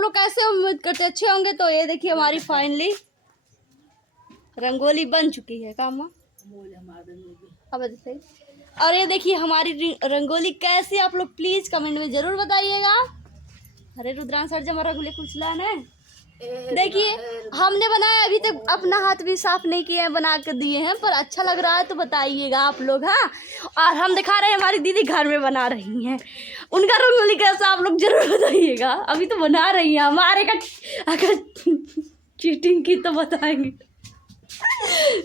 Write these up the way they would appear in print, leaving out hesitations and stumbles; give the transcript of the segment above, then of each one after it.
आप लोग कैसे उम्मीद करते अच्छे होंगे। तो ये देखिए हमारी फाइनली रंगोली बन चुकी है। काम अब सही। और ये देखिए हमारी रंगोली कैसी, आप लोग प्लीज कमेंट में जरूर बताइएगा। अरे रुद्रांश सर जमा रंगोली कुछ लाना है। देखिए हमने बनाया, अभी तक अपना हाथ भी साफ नहीं किया है, बना कर दिए हैं, पर अच्छा लग रहा है तो बताइएगा आप लोग। हाँ, और हम दिखा रहे हैं हमारी दीदी घर में बना रही हैं, उनका रंगोली कैसा आप लोग जरूर बताइएगा। अभी तो बना रही हैं, हमारे का अगर चीटिंग की तो बताएंगे।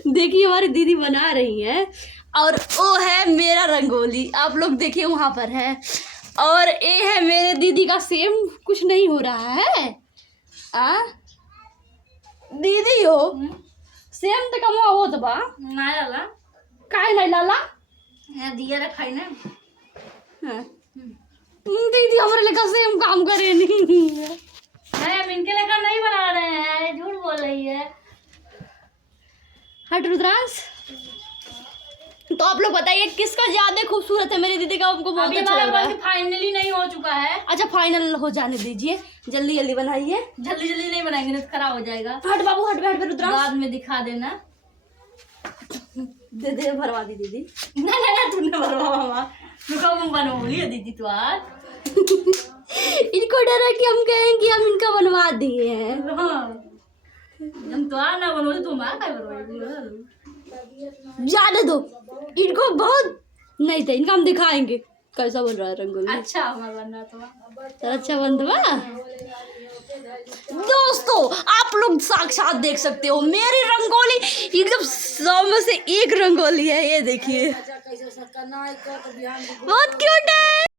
देखिए हमारी दीदी बना रही हैं और वो है मेरा रंगोली, आप लोग देखिए वहाँ पर है। और ये है मेरे दीदी का, सेम कुछ नहीं हो रहा है। दीदी हो सेम तो कम हो तो बा नहीं लाला काय नहीं लाला दिया रखाई ना। हाँ। दीदी हमारे लेकर सेम काम करे नहीं है। हम इनके लेकर नहीं बना रहे हैं, झूठ बोल रही है। हट रुद्रांश, तो आप लोग बताइए किसका ज्यादा खूबसूरत है। मेरी दीदी का हमको बहुत अच्छा लग रहा है। फाइनली नहीं हो चुका है। अच्छा फाइनल हो जाने दीजिए, जल्दी जल्दी बनाइए। जल्दी जल्दी नहीं बनाएंगे तो खराब हो जाएगा। हट बाबू हट बैठ रुद्रांश, बाद में दिखा देना। दे दे भरवा दी दीदी। ना तूने भरवा मामा, रुको हम बनवाऊंगी दीदी तो आज। इनको डर है कि हम कहें कि हम इनका बनवा दिए हैं। हम तो आज ना बनवाओ तो मार काय बनवाएगी। जाने दो, इनको बहुत नहीं था, इनका हम दिखाएंगे कैसा बन रहा है रंगोली। अच्छा हमारा बनना तो अच्छा बन बा। दोस्तों आप लोग साक्षात देख सकते हो मेरी रंगोली एकदम 100 में से 1 रंगोली है। ये देखिए बहुत क्यूट है।